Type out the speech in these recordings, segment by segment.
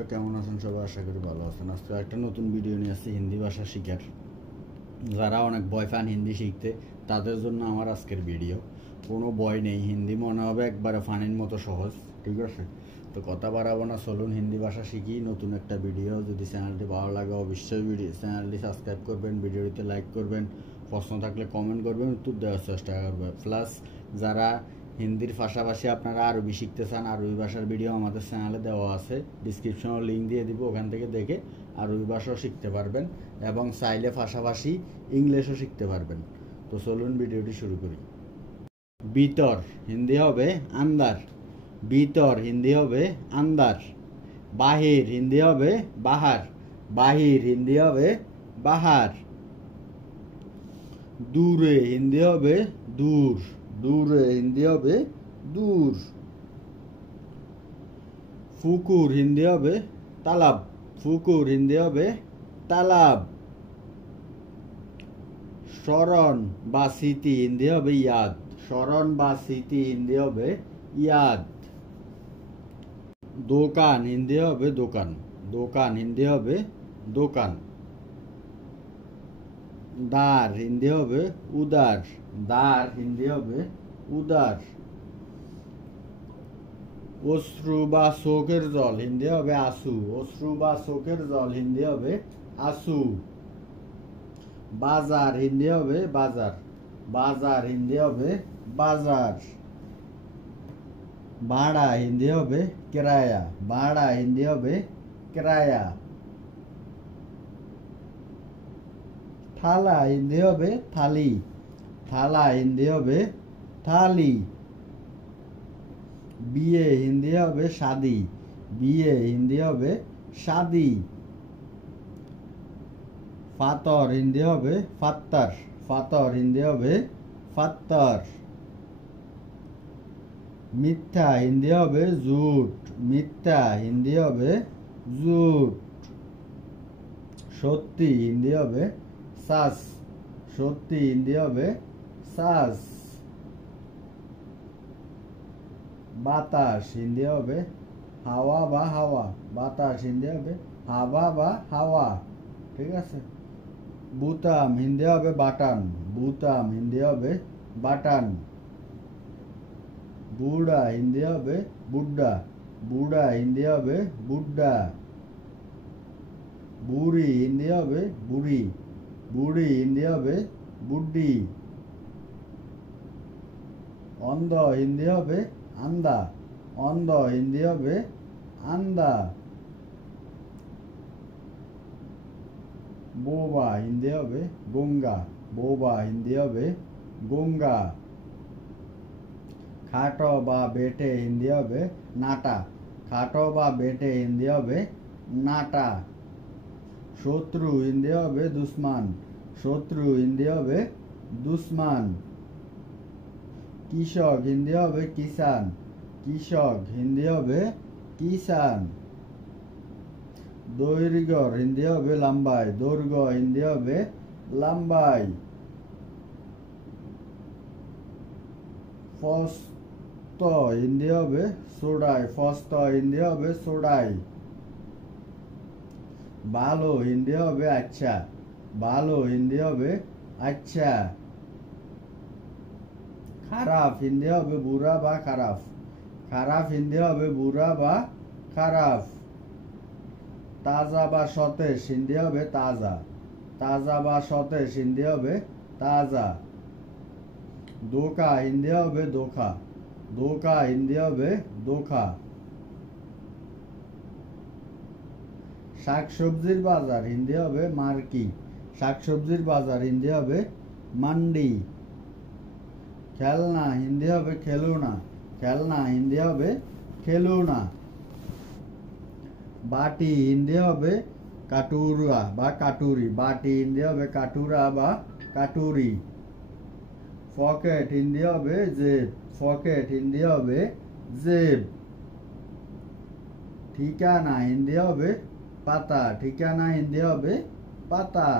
বন্ধুরা কেমন আছেন সবাই? আশা করি ভালো আছেন। আজকে একটা নতুন ভিডিও নিয়ে আসছি হিন্দি ভাষা শিখার। যারা অনেক ভয় পান হিন্দি শিখতে তাদের জন্য আমার আজকের ভিডিও। কোনো ভয় নেই, হিন্দি মনে হবে একবারে ফানির মতো সহজ, ঠিক আছে? তো কথা বাড়াবো না, চলুন হিন্দি ভাষা শিখি। নতুন একটা ভিডিও, যদি চ্যানেলটি ভালো লাগে অবশ্যই চ্যানেলটি সাবস্ক্রাইব করবেন, ভিডিওটিতে লাইক করবেন, প্রশ্ন থাকলে কমেন্ট করবেন, উত্তর দেওয়ার চেষ্টা করবেন। প্লাস যারা হিন্দির পাশাপাশি আপনারা আরবি শিখতে চান, আরবি ভাষার ভিডিও আমাদের চ্যানেলে দেওয়া আছে, ডিসক্রিপশনে লিঙ্ক দিয়ে দিব, ওখান থেকে দেখে আরবি ভাষাও শিখতে পারবেন এবং চাইলে পাশাপাশি ইংলিশও শিখতে পারবেন। তো চলুন ভিডিওটি শুরু করি। ভিতর হিন্দি হবে আন্দার, ভিতর হিন্দি হবে আন্দার। বাহির হিন্দি হবে বাহার, বাহির হিন্দি হবে বাহার। দূরে হিন্দি হবে দূর, দূরে হিন্দি হবে দূর। পুকুর হিন্দি হবে তালাব, পুকুর হিন্দি হবে তালাব। স্মরণ বা স্মৃতি হিন্দি হবে ইয়াদ, স্মরণ বা স্মৃতি হিন্দি হবে ইয়াদ। দোকান হিন্দি হবে দোকান, দোকান হিন্দি হবে দোকান। দ্বার হিন্দি হবে উদার, দ্বার হিন্দি হবে উদার। অশ্রু বা চোখের জল হিন্দি হবে আসু, অশ্রু বা চোখের জল হিন্দি হবে আসু। বাজার হিন্দি হবে বাজার, বাজার হিন্দি হবে বাজার। ভাড়া হিন্দি হবে কিরায়া, ভাড়া হিন্দি হবে কিরায়া। থালা হিন্দি হবে থালি, থালা হিন্দি হবে থালি। বিয়ে হিন্দি হবে শাদি, বিয়ে হিন্দি হবে শাদি। ফাতর হিন্দি হবে ফাত্তার, ফাতর হিন্দি হবে ফাত্তার। মিথ্যা হিন্দি হবে ঝুট, মিথ্যা হিন্দি হবে ঝুট। সত্যি হিন্দি হবে সাস, সত্যি হিন্দি হবে সাস। বাতাস হিন্দি হবে হাওয়া বা হাওয়া, বাতাস হিন্দি হবে হাওয়া বা হাওয়া, ঠিক আছে? বুতাম হিন্দি হবে বাটান, বুতাম হিন্দি হবে বাটান। বুড়া হিন্দি হবে বুড্ডা, বুড়া হিন্দি হবে বুড্ডা। বুড়ি হিন্দি হবে বুড়ি, বুড়ি হিন্দি হবে বুড্ডি। অন্ধ হিন্দি হবে আন্দা, অন্ধ হিন্দি হবে আন্দা। বোবা হিন্দি হবে গঙ্গা, বোবা হিন্দি হবে গঙ্গা। খাটো বা বেটে হিন্দি হবে নাটা, খাটো বা বেটে হিন্দি হবে নাটা। শত্রু হিন্দি হবে দুশ্মন, শত্রু হিন্দি হবে দুশ্মন। কৃষক হিন্দি হবে কিষান, কৃষক হিন্দি হবে কিষান। দৈর্ঘ্য হিন্দি হবে লম্বাই, দৈর্ঘ্য হিন্দি হবে লম্বাই। ফস্ত হিন্দি হবে সোডাই, ফস্ত হিন্দি হবে সোডাই। ভালো হিন্দি হবে আচ্ছা, ভালো হিন্দি হবে আচ্ছা। খারাপ হিন্দি হবে বুড়া বা খারাপ, খারাপ হিন্দি হবে বুড়া বা খারাপ। তাজা বা সতেজ হিন্দি হবে তাজা, তাজা বা সতেজ হিন্দি হবে তাজা। ধোকা হিন্দি হবে ধোকা, ধোকা হিন্দি হবে ধোকা। শাকসবজির বাজার হিন্দি হবে মার্কেট, শাকসবজির বাজার হিন্দি হবে মান্ডি। খেলনা হিন্দি হবে খেলুনা, খেলনা হিন্দি হবে খেলুনা। বাটি হিন্দি হবে কাটুরা বা কাটুরি, বাটি হিন্দি হবে কাটুরা বা কাটুরি। পকেট হিন্দি হবে জেব, পকেট হিন্দি হবে জেব। ঠিকানা হিন্দি হবে পাতা, ঠিকানা হিন্দি হবে পাতা।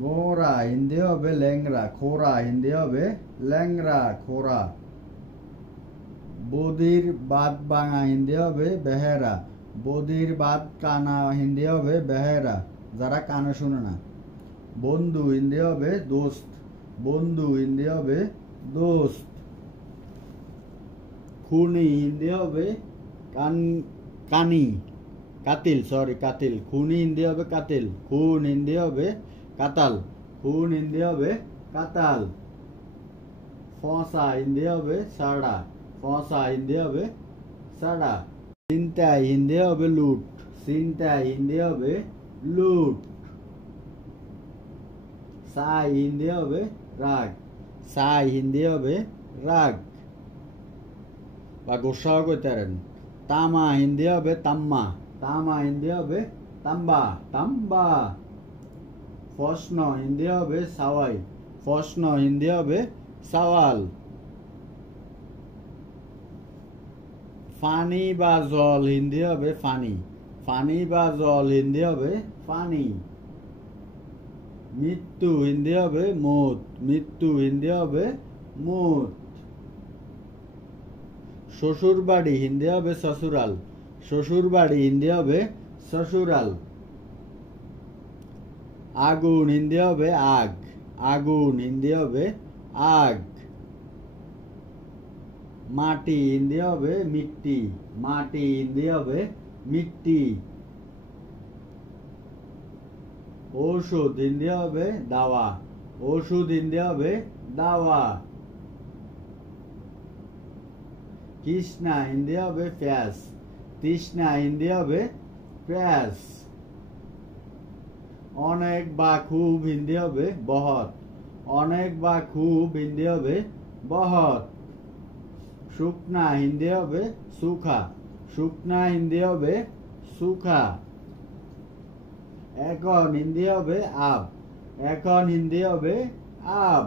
ঘোড়া হিন্দি হবে ল্যাংড়া, খোরা হিন্দি হবে ল্যাংড়া খোরা। বদির বাদ ভাঙা হিন্দি হবে বেহেরা। বদির বাদ কানা হিন্দি হবে বেহেরা, যারা কানে শুনে না। বন্ধু হিন্দি হবে দোস্ত। বন্ধু হিন্দি হবে দোস্ত। খুনি হিন্দি হবে কানি কাতিল, সরি কাতিল। খুনি হিন্দি হবে কাতিল। খুন হিন্দি হবে কাতাল। খুন হিন্দি হবে কাতাল। ফসা হিন্দি হবে সাড়া। ফসা হিন্দি হবে সাড়া। ছিনতাই হিন্দি হবে লুট। ছিনতাই হিন্দি হবে লুট। সাই হিন্দি হবে রাগ। সাই হিন্দি হবে রাগ বা গোসাও কইতে পারেন। তামা হিন্দি হবে তাম্মা। তামা হিন্দি হবে তাম্বা, তাম্বা। প্রশ্ন হিন্দি হবে সাওয়াই। প্রশ্ন হিন্দি হবে সাওয়াল। ফানি বা জল হিন্দি হবে ফানি। ফানি বা জল হিন্দি হবে ফানি। মৃত্যু হিন্দি হবে মৌত। মৃত্যু হিন্দি হবে মৌত। শ্বশুর বাড়ি হিন্দি হবে শ্বশুরাল। শ্বশুর বাড়ি হিন্দি হবে শ্বশুরাল। আগুন হিন্দি হবে আগ। আগুন হিন্দি হবে আগ। মাটি হিন্দি হবে মিট্টি। মাটি হিন্দি হবে মিট্টি। ঔষধ হিন্দি হবে দাওয়া। ওষুধ হিন্দি হবে দাওয়া। কৃষ্ণা হিন্দি হবে প্যাস। তৃষ্ণা হিন্দি হবে প্যাস। অনেক বা খুব হিন্দি হবে বহুত। অনেক বা খুব হিন্দি হবে বহুত। শুকনা হিন্দি হবে সুখা। শুকনা হিন্দি হবে সুখা। এখন হিন্দি হবে আব। এখন হিন্দি হবে আব।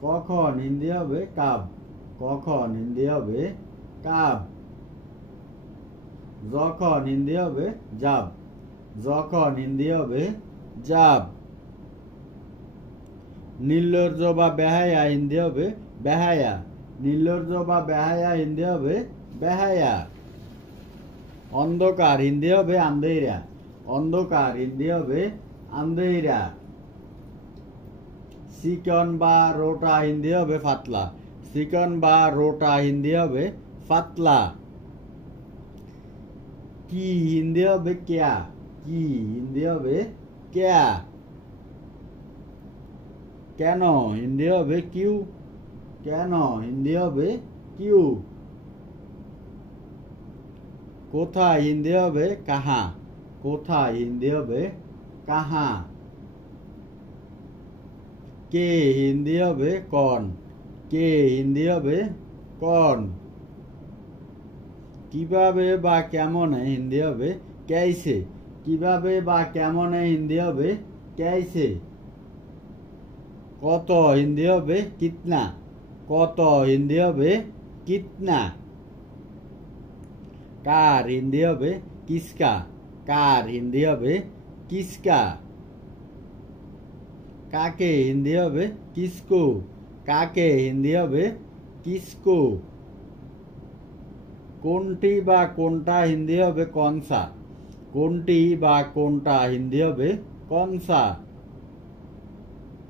কখন হিন্দি হবে কাব। কখন হিন্দি হবে কাব। যখন হিন্দি হবে যাব। যখন হিন্দি হবে যাব। নির্লজ্জ বা বেহায়া হিন্দি হবে বেহায়া। নির্লজ্জ বা বেহায়া হিন্দি হবে বেহায়া। অন্ধকার হিন্দি হবে আন্ধেরা। অন্ধকার হিন্দি হবে আন্ধেরা। চিকন বা রোটা হিন্দি হবে ফাতলা। চিকন বা রোটা হিন্দি হবে ফাতলা। কি হিন্দি হবে ক্যা। কি হিন্দি হবে ক্যা। কেন হিন্দি হবে কিউ। কেন হিন্দি হবে কিউ। কোথায় হিন্দি হবে কাহা। কোথায় হিন্দি হবে কাহা। কে হিন্দি হবে কন। কে হিন্দি হবে কন। কিভাবে বা কেমনে হিন্দি হবে कैसे। কিভাবে বা কেমনে হিন্দি হবে कैसे। কত হিন্দি হবে কিতনা। কত হিন্দি হবে কিতনা। কার হিন্দি হবে কিসকা। কার হিন্দি হবে কিসকা। কাকে হিন্দি হবে কিসকো। কাকে হিন্দি হবে কিসকো। কোনটি বা কোনটা হিন্দি হবে কনসা। কোনটি বা কোনটা হিন্দি হবে কনসা।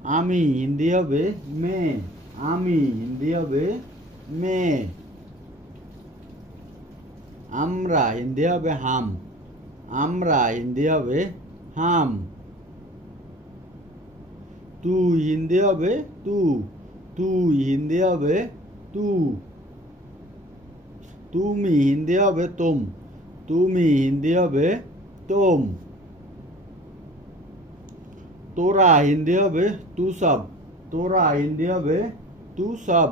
আমি হিন্দি হবে মে। আমি হিন্দি হবে মে। আমরা হিন্দি হবে হাম। আমরা হিন্দি হবে হাম। তুই হিন্দি হবে তু। তুই হিন্দি হবে তু। তুমি হিন্দি হবে তুম। তুমি হিন্দি হবে তুম। তোরা হিন্দি হবে তু সব। তোরা হিন্দি হবে তু সব।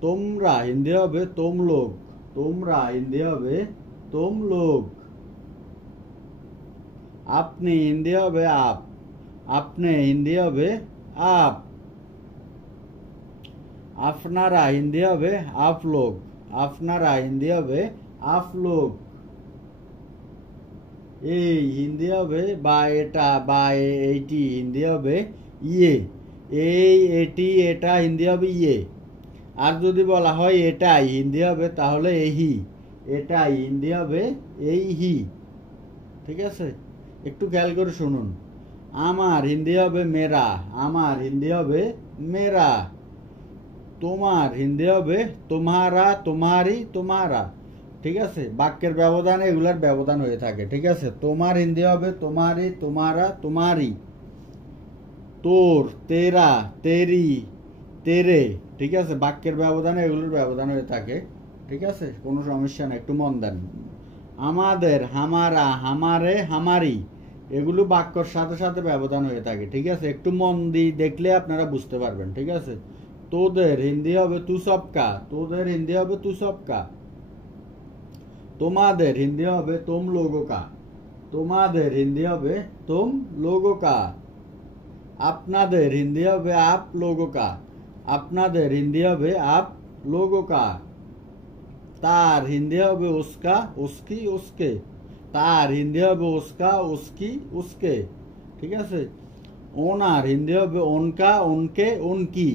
তোমরা হিন্দি হবে तुम लोग। তোমরা হিন্দি হবে तुम लोग। আপনি হিন্দি হবে आप। আপনি হিন্দি হবে आप। আপনারা হিন্দি হবে आप लोग। আপনারা হিন্দি হবে आप लोग। এই হিন্দি হবে বা এটা বা এইটি হিন্দি হবে ইয়ে, এই, এটি, এটা হিন্দি হবে ইয়ে। আর যদি বলা হয় এটাই, হিন্দি হবে তাহলে এহি। এটাই হিন্দি হবে এই হি। ঠিক আছে, একটু খেয়াল করে শুনুন। আমার হিন্দি হবে মেরা, আমার হিন্দি হবে মেরা। তোমার হিন্দি হবে তোমারা, তোমারি, তোমারা। ঠিক আছে, বাক্যের ব্যবধানে এগুলার ব্যবধান হয়ে থাকে। ঠিক আছে, তোমার হিন্দি হবে তোমারি, তোমারা, তোমারি। তোর, তেরা, তেরি, তেরে। ঠিক আছে, বাক্যের ব্যবধানে এগুলোর ব্যবধান হয়ে থাকে। ঠিক আছে, কোনো সমস্যা না, একটু মন দেন। আমাদের, হামারা, হামারে, হামারি, এগুলো বাক্যর সাথে সাথে ব্যবধান হয়ে থাকে। ঠিক আছে, একটু মন দিয়ে দেখলে আপনারা বুঝতে পারবেন। ঠিক আছে, তোদের হিন্দি হবে তু সবকা, তোদের হিন্দি হবে তু সবকা। তোমাদের হিন্দি হবে তুম লোগো কা, তোমাদের হিন্দি হবে তুম লোগো কা। আপনাদের হিন্দি হবে আপ লোগো কা, আপনাদের হিন্দি হবে আপ লোগো কা। তার হিন্দি হবে উস্কা, উস্কি, উস্কে, তার হিন্দি হবে উস্কা, উস্কি, উস্কে। ঠিক আছে, ওনার হিন্দি হবে উনকা, উনকে, উনকি,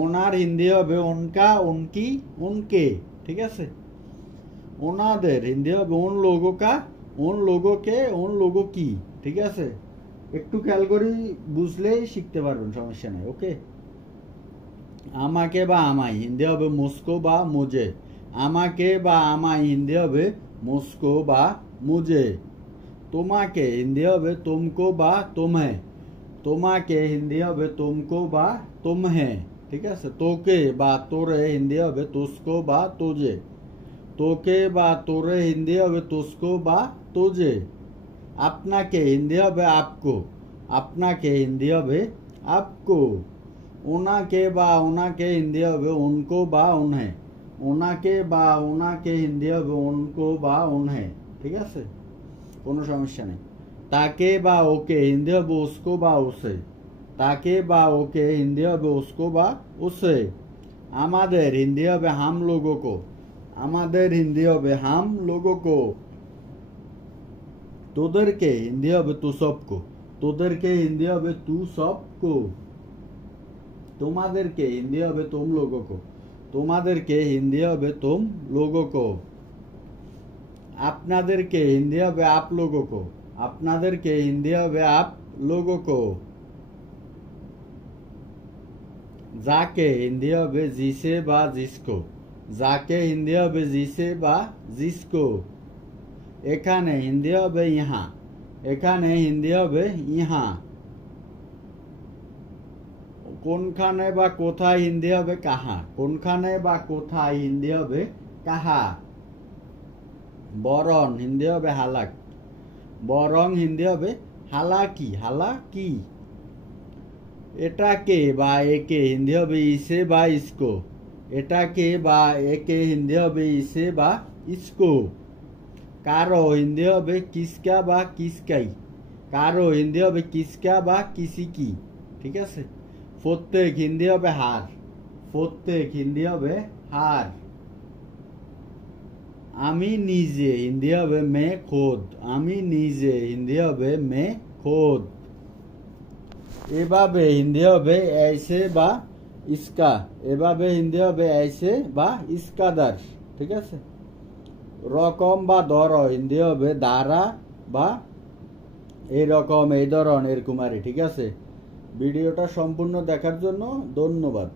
ওনার হিন্দি হবে উনকা, উনকি, উনকে। ঠিক আছে, ওনাদের হিন্দি হবে উন লোগো কা, উন লোগো কে, উন লোগো কি। ঠিক আছে, একটু খেয়াল করে বুঝলেই শিখতে পারবেন, সমস্যা নেই। ওকে, আমাকে বা আমায় হিন্দি হবে মুসকো বা মুজে, আমাকে বা আমায় হিন্দি হবে মুসকো বা মুজে। তোমাকে হিন্দি হবে তুমকো বা তুমহে, তোমাকে হিন্দি হবে তুমকো বা তুমহে। ঠিক আছে, তোকে বা তোরে হিন্দি হবে তুসকো বা তোজে, তোকে বা তোরে হিন্দি হবে তুসকো বা তোজে। আপনাকে হিন্দি হবে আপকো, আপনাকে হিন্দি হবে আপকো। ওনাকে বা ওনাকে হিন্দি হবে উनको বা উन्हें, ওনাকে বা ওনাকে হিন্দি হবে উनको বা उन्हें। ঠিক আছে, কোনো সমস্যা নেই। তাকে বা ওকে হিন্দি হবে उसको বা उसे, তাকে বা ওকে হিন্দি হবে उसको বা उसे। আমাদের হিন্দি হবে हम लोगों को, আমাদের হিন্দি হবে हम लोगों को। তোদেরকে হিন্দি হবে তু সবকো, তোদেরকে হিন্দি হবে তু সবকো। তোমাদেরকে হিন্দি হবে তুম লোগো কো, তোমাদেরকে হিন্দি হবে তুম লোগো কো। আপনাদেরকে হিন্দি হবে আপ লোগো কো, আপনাদেরকে হিন্দি হবে আপ লোগো কো। যাকে হিন্দি হবে জিসে বা জিসকো, যাকে হিন্দি হবে জিসে বা জিসকো। এখানে হিন্দি হবে ইহা, এখানে হিন্দি হবে ইহা। কোনখানে বা কোথায় হিন্দি হবে কাহা, কোনখানে বা কোথায় হিন্দি হবে কাহা। বরণ হিন্দি হবে হালাক, বরং হিন্দি হবে হালাকি, হালাকি। এটাকে বা একে হিন্দি হবে ইসে বা ইসকো, এটাকে বা একে হিন্দি হবে ইসে বা ইসকো। কারো হিন্দি হবে কিসকা বা কিসকাই, কারো হিন্দি হবে কিসকা বা কিসিকি। ঠিক আছে, প্রত্যেক হিন্দি হবে হার, প্রত্যেক হিন্দি হবে হার। আমি নিজে হিন্দি হবে মে খোদ, আমি নিজে হিন্দি হবে মে খোদ। এভাবে হিন্দি হবে ऐसे বা ইসকা, এভাবে হিন্দি হবে ऐसे বা ইসকাদার। ঠিক আছে, রকম বা দর হিন্দি হবে দ্বারা বা এইরকম, এই ধরন, এরকম। ঠিক আছে, ভিডিওটা সম্পূর্ণ দেখার জন্য ধন্যবাদ।